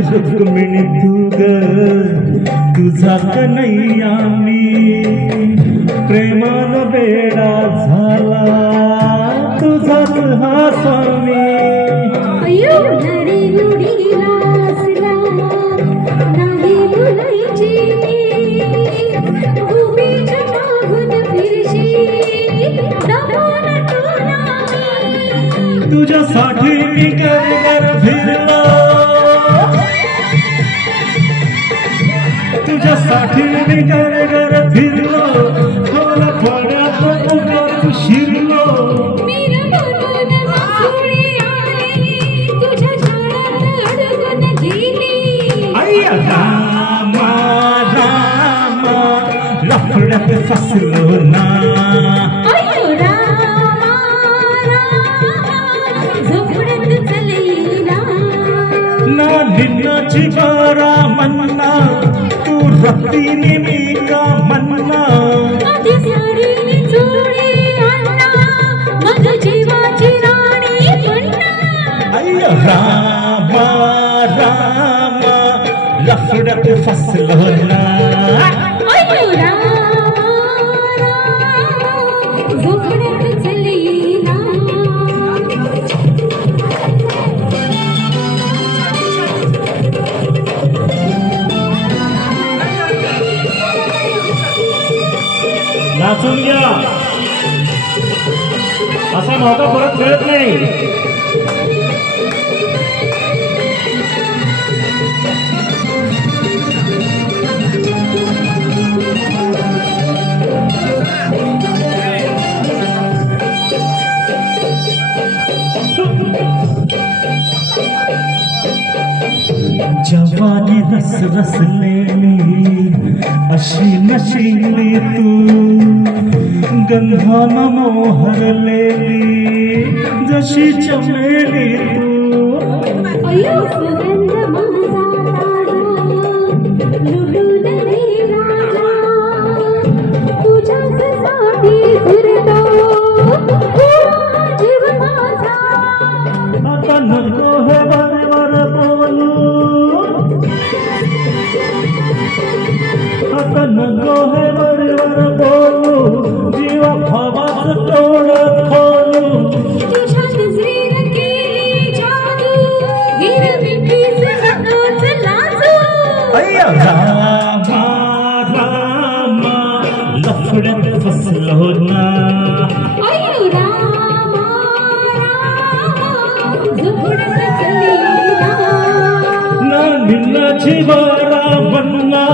माझी रुक्मिणी तू ग तुझा कन्हैया मी प्रेमान बेडा झाला तुझाच हा स्वामी तुझ्यासाठी मी घर फिरलो तुझ्यासाठी मी घर फिरलो थोडा पाण्यात उगाच शिरलो अय्या रामा रामा लफड्यात फसलो ना निन्नाची बारा मन्ना तू रक्तीने मी का मन्ना अय्या रामा रामा लफड्यात फसलो ना नाचून घ्या असा मौका परत मिळत नाही जवानी रस रसलेली अशी नशिली तू गंधान मोहरलेली जशी चमेली तू आता नको हे वरवर बोलू आता नको हे वरवर बोलू जीवा भावाच तोड खोलू अय्या रामा रामा लफड्यात फसलो ना निन्नाची बारा मन्ना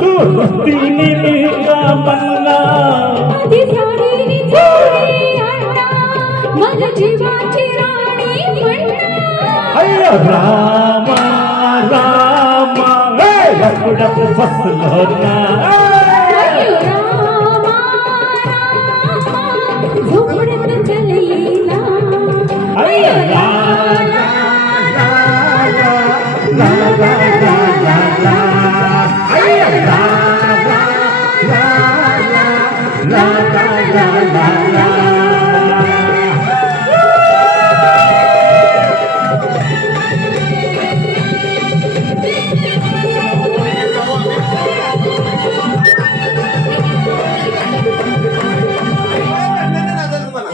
तू रक्तीने मी का मन्ना अय्या रामा रामा लफड्यात फसलो ना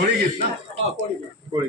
होळी घेत ना